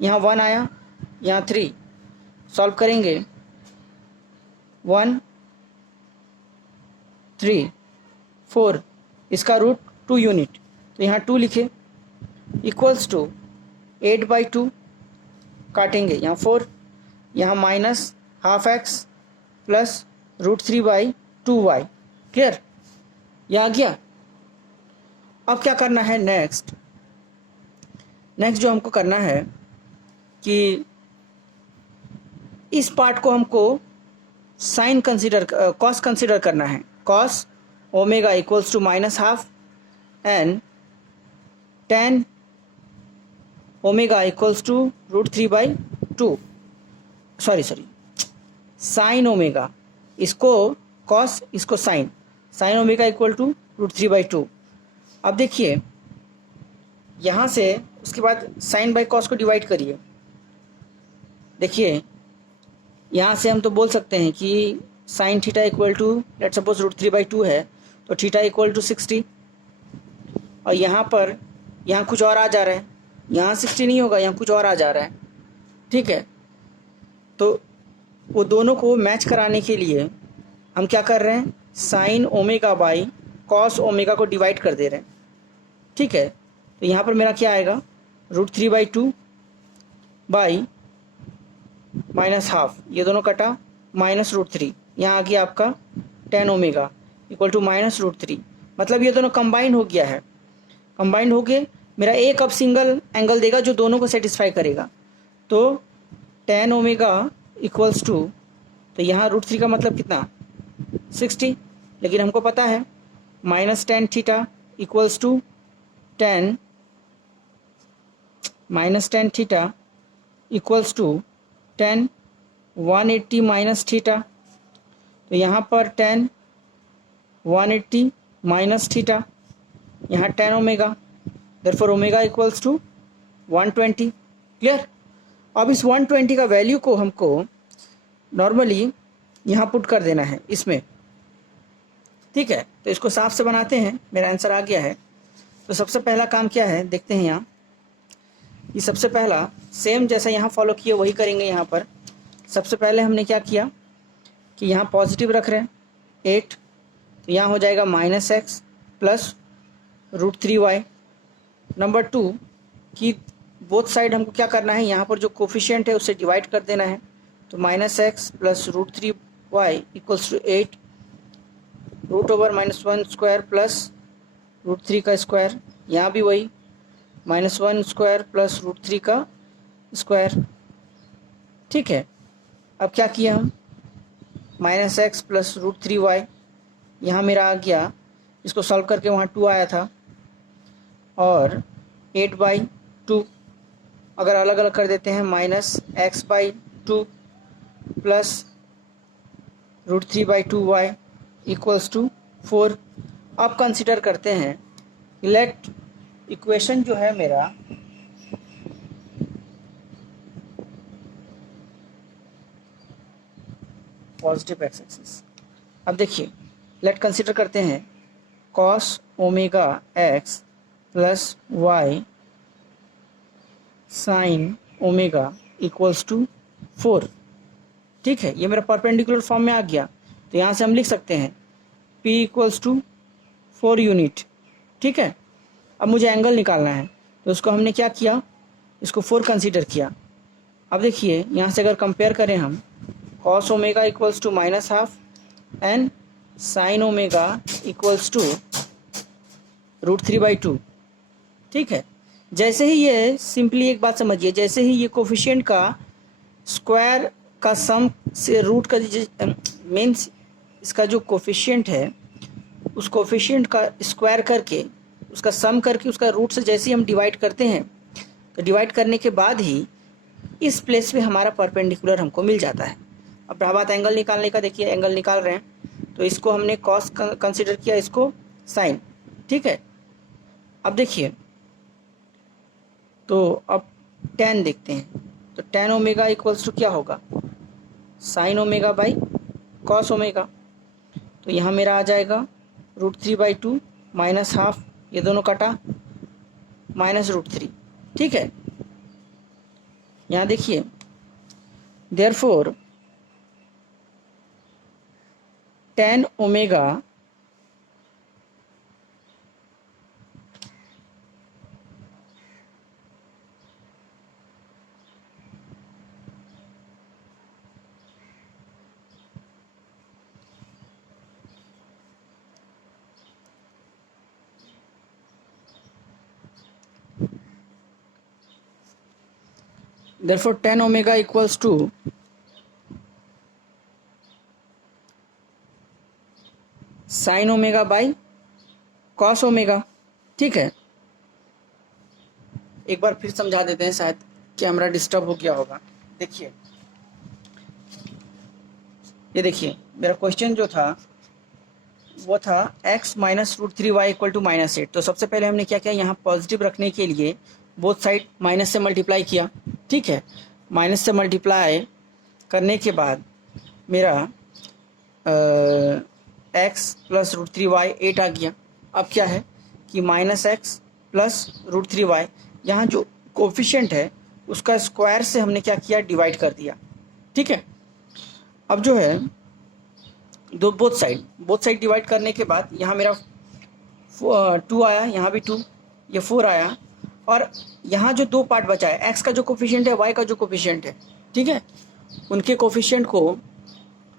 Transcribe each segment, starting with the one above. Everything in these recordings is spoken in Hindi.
यहाँ 1 आया, यहाँ 3, सॉल्व करेंगे 1 3 4, इसका रूट 2 यूनिट, तो यहाँ 2 लिखे, इक्वल्स टू 8/2, काटेंगे यहाँ 4, यहाँ minus half x plus √3/2y। Clear, ये आ गया। अब क्या करना है, नेक्स्ट जो हमको करना है कि इस पार्ट को हमको साइन कंसीडर, कॉस कंसीडर करना है। Cos omega equals to -12 and tan omega equals to √3/2, sorry sine omega, इसको कॉस, इसको साइन ओमेगा इक्वल टू √3/2। अब देखिए यहाँ से उसके बाद साइन बाई कॉस को डिवाइड करिए। देखिए यहाँ से हम तो बोल सकते हैं कि sine theta equal to let suppose √3/2 है, तो थीटा इक्वल टू 60, और यहाँ पर यहाँ कुछ और आ जा रहा है, यहाँ 60 नहीं होगा, यहाँ कुछ और आ जा रहा है। ठीक है, तो वो दोनों को मैच कराने के लिए हम क्या कर रहे हैं, sign omega by cos omega को डिवाइड कर दे रहे हैं। ठीक है, तो यहाँ पर मेरा क्या आएगा, √3/2 बाई -12, ये दोनों कटा, -√3, यहाँ आ गया आपका tan ओमेगा इक्वल टू -√3, मतलब ये दोनों कंबाइन हो गया है। कंबाइंड हो गए, मेरा एक अब सिंगल एंगल देगा जो दोनों को सेटिस्फाई करेगा। तो tan ओमेगा इक्वल्स टू, तो यहाँ √3 का मतलब कितना, 60, लेकिन हमको पता है -tan theta equals to tan theta equals to tan 180 minus theta, तो यहाँ पर tan 180 माइनस थीटा, यहाँ tan omega, therefore omega equals to 120। Clear, अब इस 120 का वैल्यू को हमको नॉर्मली यहाँ पुट कर देना है इसमें। ठीक है, तो इसको साफ से बनाते हैं, मेरा आंसर आ गया है। तो सबसे पहला काम क्या है देखते हैं यहाँ, ये सबसे पहला सेम जैसा यहाँ फॉलो किए वही करेंगे। यहाँ पर सबसे पहले हमने क्या किया कि यहाँ पॉजिटिव रख रहे हैं 8, तो यहाँ हो जाएगा -x प्लस √3y। नंबर 2 कि बोथ साइड हमको क्या करना है, यहाँ पर जो कोफिशिएंट है उससे डिवाइड कर देना है, तो -x plus √3y equals to 8, √1 square plus √3 का स्क्वायर, यहाँ भी वही -1 स्क्वायर प्लस √3 का स्क्वायर। ठीक है, अब क्या किया हम, -x प्लस √3y, यहाँ मेरा आ गया, इसको सॉल्व करके वहाँ 2 आया था, और 8/2 अगर अलग अलग कर देते हैं, -x/2 plus √3/2y equals to 4। अब कंसिडर करते हैं, लेट इक्वेशन जो है मेरा पॉजिटिव एक्स एक्सिस। अब देखिए लेट कंसिडर करते हैं cos omega x plus y sine omega equals to 4। ठीक है, ये मेरा परपेंडिकुलर फॉर्म में आ गया, तो यहाँ से हम लिख सकते हैं p इक्वल्स टू 4 यूनिट। ठीक है, अब मुझे एंगल निकालना है, तो उसको हमने क्या किया, इसको 4 कंसीडर किया। अब देखिए यहाँ से अगर कंपेयर करें हम, cos omega equals to -12 and sine omega equals to √3/2। ठीक है, जैसे ही ये सिंपली एक बात समझिए, जैसे ही ये कोफिशिएंट का स्क्वायर का सम से रूट का मीन्स इसका जो कोफिशिएंट है उस कोफिशिएंट का स्क्वायर करके उसका सम करके उसका रूट से जैसे ही हम डिवाइड करते हैं, तो डिवाइड करने के बाद ही इस प्लेस पे हमारा परपेंडिकुलर हमको मिल जाता है। अब रहा बात एंगल निकालने का, देखिए एंगल निकाल रहे हैं, तो इसको हमने कॉस कंसीडर किया, इसको साइन। ठीक है, अब देखिए, तो अब tan देखते हैं, तो tan ओमेगा इक्वल्स टू क्या होगा, sign omega by cos omega, तो यहाँ मेरा आ जाएगा √3/2 -12, ये दोनों कटा, -√3। ठीक है, यहाँ देखिए, therefore tan omega therefore tan omega equals to sin omega by cos omega. ठीक है, एक बार फिर समझा देते हैं, शायद कैमरा डिस्टर्ब हो गया होगा। देखिए, ये देखिए मेरा क्वेश्चन जो था वो था x minus root three Y equal to -8। तो सबसे पहले हमने क्या किया, यहाँ पॉजिटिव रखने के लिए बोथ साइड माइनस से मल्टीप्लाई किया। ठीक है, माइनस से मल्टीप्लाई करने के बाद मेरा x plus root three Y 8 आ गया। अब क्या है कि -x plus root three Y, यहाँ जो कोफिशिएंट है उसका स्क्वायर से हमने क्या किया, डिवाइड कर दिया। ठीक है, अब जो है दो बोथ साइड डिवाइड करने के बाद यहाँ मेरा 2 आया, यहाँ भी 2, ये 4 आया, और यहाँ जो दो पार्ट बचा है, x का जो कोफिशिएंट है, y का जो कोफिशिएंट है, ठीक है, उनके कोफिशिएंट को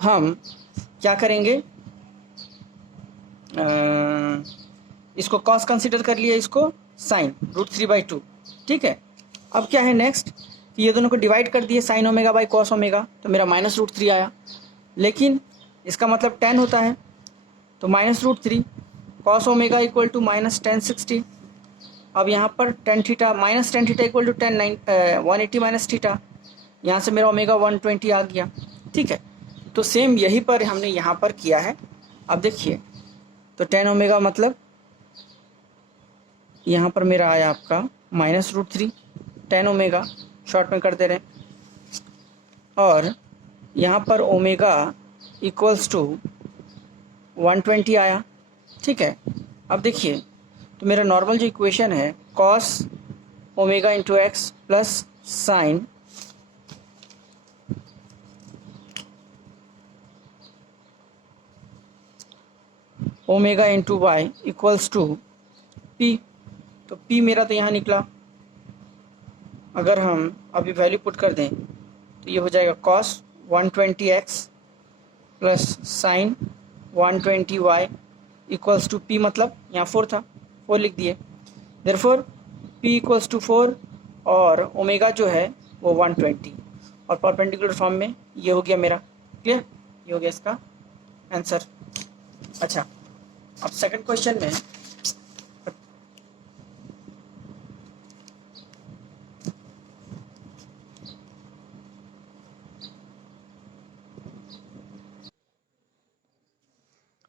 हम क्या करेंगे, इसको cos कंसिडर कर लिया, इसको sin √3/2। ठीक है, अब क्या है नेक्स्ट कि ये दोनों को डिवाइड कर दिए, sin omega by cos omega, तो मेरा -√3 आया। लेकिन इसका मतलब tan होता है, तो -√3 cos omega equal to -tan60। अब यहाँ पर tan theta -tan theta equal to tan 180 minus theta, यहाँ से मेरा ओमेगा 120 आ गया। ठीक है, तो सेम यही पर हमने यहाँ पर किया है। अब देखिए, तो tan ओमेगा मतलब यहाँ पर मेरा आया आपका -√3 tan ओमेगा, शॉर्ट में कर दे रहे हैं, और यहाँ पर ओमेगा इक्वल्स टू 120 आया। ठीक है, अब देखिए, तो मेरा नॉर्मल जो इक्वेशन है cos omega into X plus sine omega into Y equals to P. तो पी मेरा तो यहाँ निकला, अगर हम अभी वैल्यू पुट कर दें तो ये हो जाएगा cos 120x plus sine 120y equals to P, मतलब यहाँ 4 था, 4 लिख दिए। देयरफॉर p इक्वल्स टू 4 और ओमेगा जो है वो 120, और परपेंडिकुलर फॉर्म में ये हो गया मेरा। क्लियर, ये हो गया इसका आंसर। अच्छा, अब सेकंड क्वेश्चन में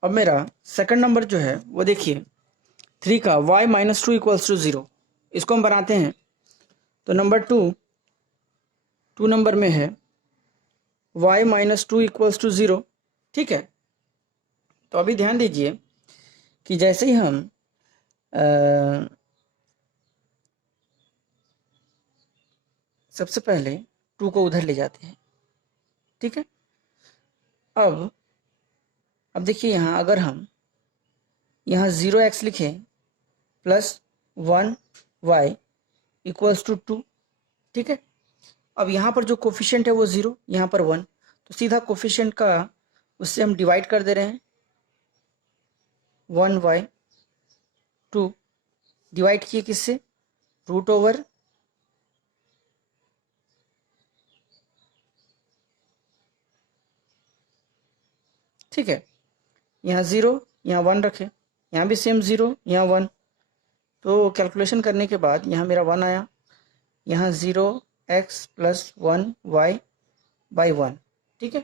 अब मेरा सेकंड नंबर जो है वो देखिए 3 का y माइनस 2 इक्वल्स टू 0, इसको हम बनाते हैं। तो नंबर 2 नंबर में है y माइनस 2 इक्वल्स टू 0। ठीक है, तो अभी ध्यान दीजिए कि जैसे ही हम सबसे पहले 2 को उधर ले जाते हैं। ठीक है, अब देखिए, यहाँ अगर हम यहाँ 0x लिखें प्लस 1y इक्वल्स टू 2। ठीक है, अब यहाँ पर जो कोफिशिएंट है वो 0, यहाँ पर 1, तो सीधा कोफिशिएंट का उससे हम डिवाइड कर दे रहे हैं, 1/2 डिवाइड किए किससे, रूट ओवर ठीक है, यहाँ 0 यहाँ 1 रखे, यहाँ भी सेम 0 यहाँ 1, तो कैलकुलेशन करने के बाद यहाँ मेरा 1 आया, यहाँ 0x प्लस 1y/1। ठीक है,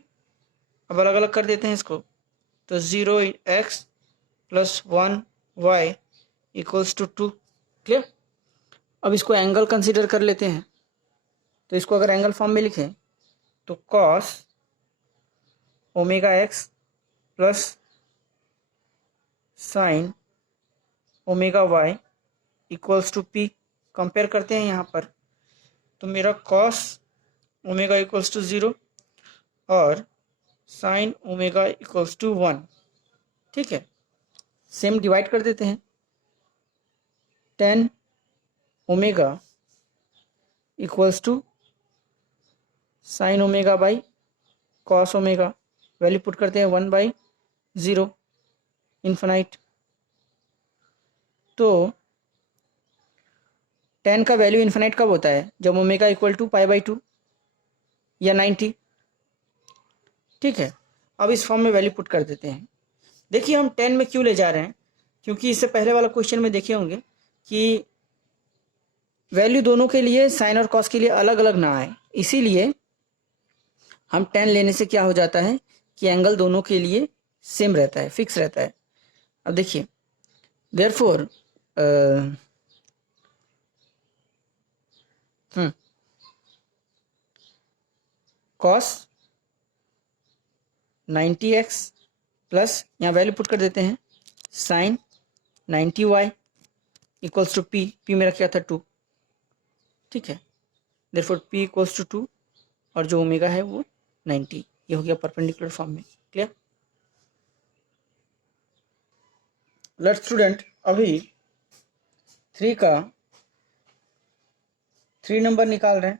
अब अलग अलग कर देते हैं इसको, तो 0x plus 1y equals to 2। Clear, अब इसको एंगल कंसीडर कर लेते हैं। तो इसको अगर एंगल फॉर्म में लिखें तो cos omega x plus sine omega y equals to p। Compare करते हैं यहाँ पर, तो मेरा cos ओमेगा इक्वल्स टू 0 और साइन ओमेगा इक्वल्स टू 1। ठीक है, सेम डिवाइड कर देते हैं। Tan omega equals to sine omega by cos omega, value put करते हैं 1/0 इन्फिनाइट। तो टेन का वैल्यू इन्फिनाइट कब होता है? जब ओमेगा इक्वल टू π/2 या 90। ठीक है, अब इस फॉर्म में वैल्यू पुट कर देते हैं। देखिए हम 10 में क्यों ले जा रहे हैं, क्योंकि इससे पहले वाला क्वेश्चन में देखे होंगे कि वैल्यू दोनों के लिए साइन और कॉस के लिए अलग अलग ना आए, इसीलिए हम 10 लेने से क्या हो जाता है कि एंगल दोनों के लिए सेम रहता है, फिक्स रहता है। अब देखिए देयरफॉर कॉस 90x प्लस यहाँ वैल्यू पुट कर देते हैं sign 90y equals to P मेरा क्या था 2। ठीक है, देयरफॉर p इक्वल्स टू 2 और जो ओमेगा है वो 90। ये हो गया परपेंडिकुलर फॉर्म में। क्लियर? लेट स्टूडेंट अभी 3 नंबर निकाल रहे हैं।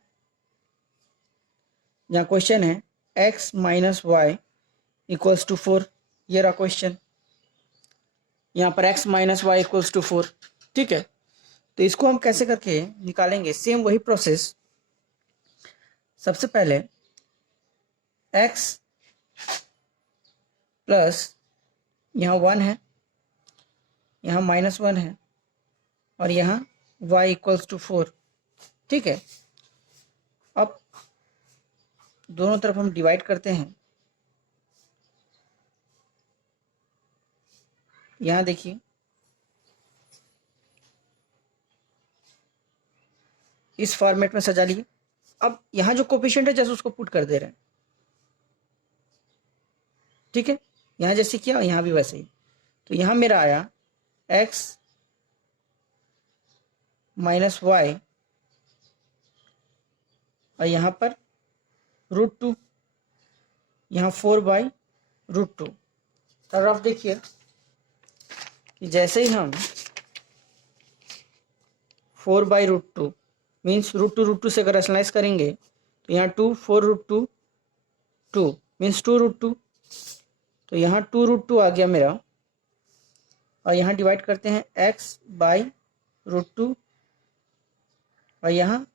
यहाँ क्वेश्चन है x minus Y equals to 4। ये रहा क्वेश्चन, यहाँ पर x minus Y equals to 4। ठीक है, तो इसको हम कैसे करके निकालेंगे? सेम वही प्रोसेस। सबसे पहले x प्लस यहाँ 1 है, यहाँ -1 है और यहाँ y इक्वल्स टू 4। ठीक है, अब दोनों तरफ हम डिवाइड करते हैं। यहाँ देखिए इस फॉर्मेट में सजा लिए। अब यहाँ जो कोफिशिएंट है जैसे उसको पुट कर दे रहे हैं। ठीक है, यहाँ जैसे किया यहाँ भी वैसे ही। तो यहाँ मेरा आया x माइनस वाई और यहाँ पर √2, यहाँ 4/√2। तरफ देखिए कि जैसे ही हम 4/√2 मीन्स √2 से अगर रैशनलाइज करेंगे तो यहाँ 2 4√2 2 मीन्स 2√2। तो यहाँ 2√2 आ गया मेरा और यहाँ डिवाइड करते हैं x/√2 और यहाँ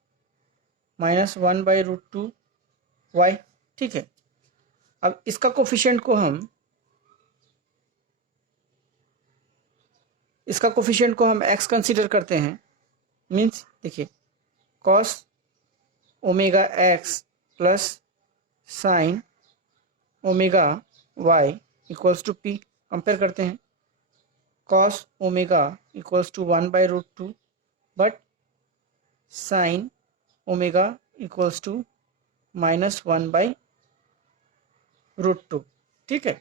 -1/√2 y। ठीक है, अब इसका कोफिशिएंट को हम x कंसीडर करते हैं। मीन्स देखिए cos omega x plus sine omega y equals to p। Compare करते हैं cos omega equals to 1/√2 but sine omega equals to -1/√2। ठीक है,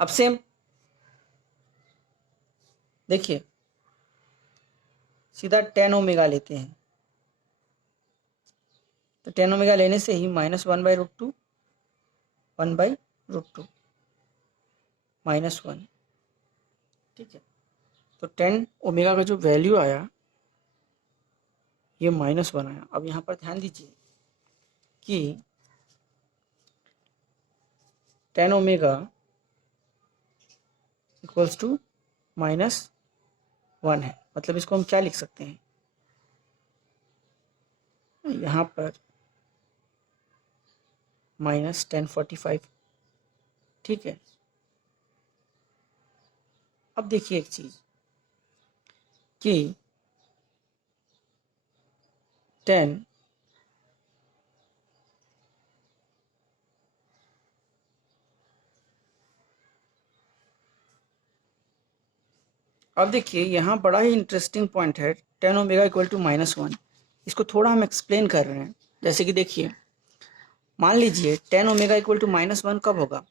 अब सेम देखिए सीधा 10 ओमेगा लेते हैं। तो 10 ओमेगा लेने से ही -1/√2 1/√2 -1। ठीक है, तो 10 ओमेगा का जो वैल्यू आया ये -1 आया। अब यहाँ पर ध्यान दीजिए कि 10 ओमेगा इक्वल्स टू -1 है, मतलब इसको हम क्या लिख सकते हैं? यहाँ पर -1045। ठीक है, अब देखिए एक चीज कि 10 अब देखिए यहाँ बड़ा ही इंटरेस्टिंग पॉइंट है 10 ओमेगा इक्वल टू -1। इसको थोड़ा हम एक्सप्लेन कर रहे हैं। जैसे कि देखिए मान लीजिए 10 ओमेगा इक्वल टू -1 कब होगा?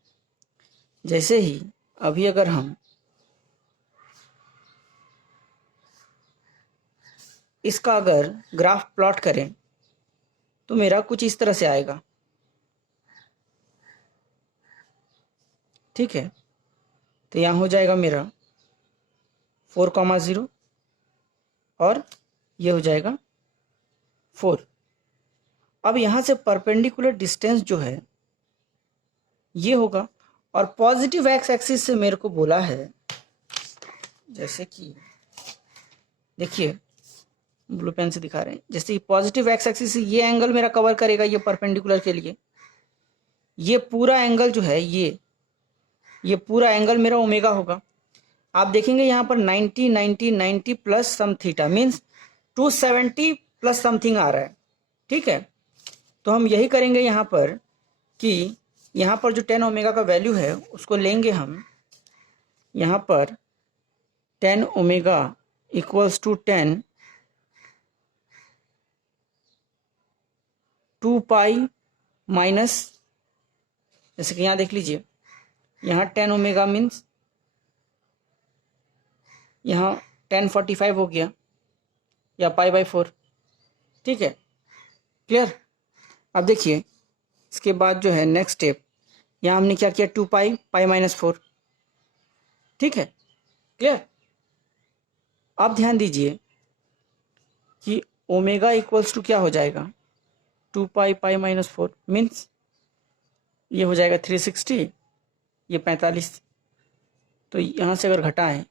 जैसे ही अभी अगर हम इसका अगर ग्राफ प्लॉट करें तो मेरा कुछ इस तरह से आएगा, ठीक है। तो यहाँ हो जाएगा मेरा 4,0 और ये हो जाएगा 4। अब यहाँ से परपेंडिकुलर डिस्टेंस जो है ये होगा, और पॉजिटिव एक्स एक्सिस से मेरे को बोला है, जैसे कि देखिए ब्लू पेन से दिखा रहे हैं, जैसे पॉजिटिव एक्स एक्सिस से ये एंगल मेरा कवर करेगा, ये परपेंडिकुलर के लिए ये पूरा एंगल जो है ये पूरा एंगल मेरा ओमेगा होगा। आप देखेंगे यहाँ पर 90 90 90 प्लस सम थीटा मीन्स 270 प्लस समथिंग आ रहा है, ठीक है। तो हम यही करेंगे यहाँ पर कि यहाँ पर जो 10 ओमेगा का वैल्यू है उसको लेंगे हम यहाँ पर 10 omega equals to 10 2 pi minus, जैसे कि यहाँ देख लीजिए यहाँ 10 ओमेगा मीन्स यहाँ 1045 हो गया या π/4, ठीक है, क्लियर। अब देखिए इसके बाद जो है नेक्स्ट स्टेप, यहाँ हमने क्या किया 2 पाई π-4, ठीक है, क्लियर। अब ध्यान दीजिए कि ओमेगा इक्वल्स टू क्या हो जाएगा 2 पाई π-4 मीन्स ये हो जाएगा 360, ये 45, तो यहाँ से अगर घटाएं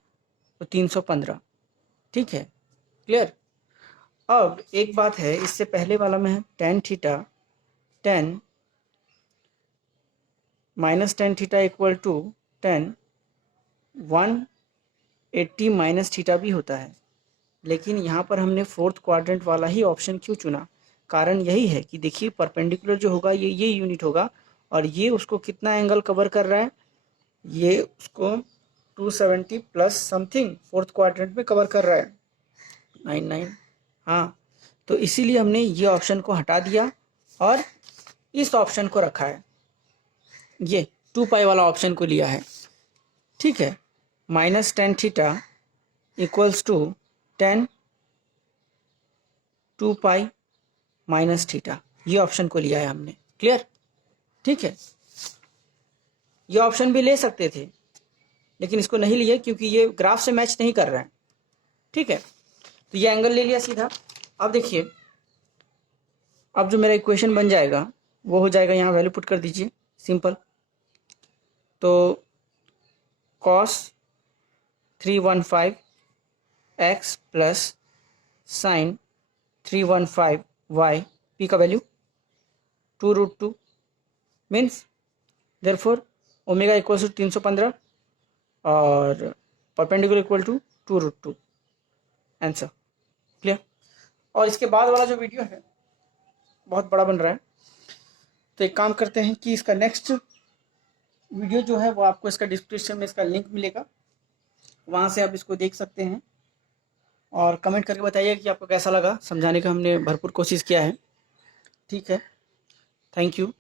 तो 315, ठीक है, क्लियर। अब एक बात है, इससे पहले वाला में है tan theta 10 minus tan theta equal to 10 180 minus theta भी होता है, लेकिन यहाँ पर हमने फोर्थ क्वाड्रेंट वाला ही ऑप्शन क्यों चुना, कारण यही है कि देखिए परपेंडिकुलर जो होगा ये यूनिट होगा, और ये उसको कितना एंगल कवर कर रहा है, ये उसको 270 प्लस समथिंग फोर्थ क्वाड्रेंट में कवर कर रहा है 99, हाँ। तो इसीलिए हमने ये ऑप्शन को हटा दिया और इस ऑप्शन को रखा है, ये 2 पाई वाला ऑप्शन को लिया है, ठीक है। Minus tan theta equals to 10 2 pi minus theta, ये ऑप्शन को लिया है हमने, क्लियर, ठीक है। ये ऑप्शन भी ले सकते थे लेकिन इसको नहीं लिए क्योंकि ये ग्राफ से मैच नहीं कर रहा है, ठीक है। तो ये एंगल ले लिया सीधा। अब देखिए अब जो मेरा इक्वेशन बन जाएगा वो हो जाएगा, यहाँ वैल्यू पुट कर दीजिए सिंपल, तो cos 315 x plus sine 315 y, p का value 2√2 means therefore omega equal to 315 और perpendicular equal to 2√2, answer, clear. और इसके बाद वाला जो वीडियो है बहुत बड़ा बन रहा है, तो एक काम करते हैं कि इसका नेक्स्ट वीडियो जो है वो आपको इसका डिस्क्रिप्शन में इसका लिंक मिलेगा, वहाँ से आप इसको देख सकते हैं और कमेंट करके बताइए कि आपको कैसा लगा, समझाने का हमने भरपूर कोशिश किया है, ठीक है। Thank you.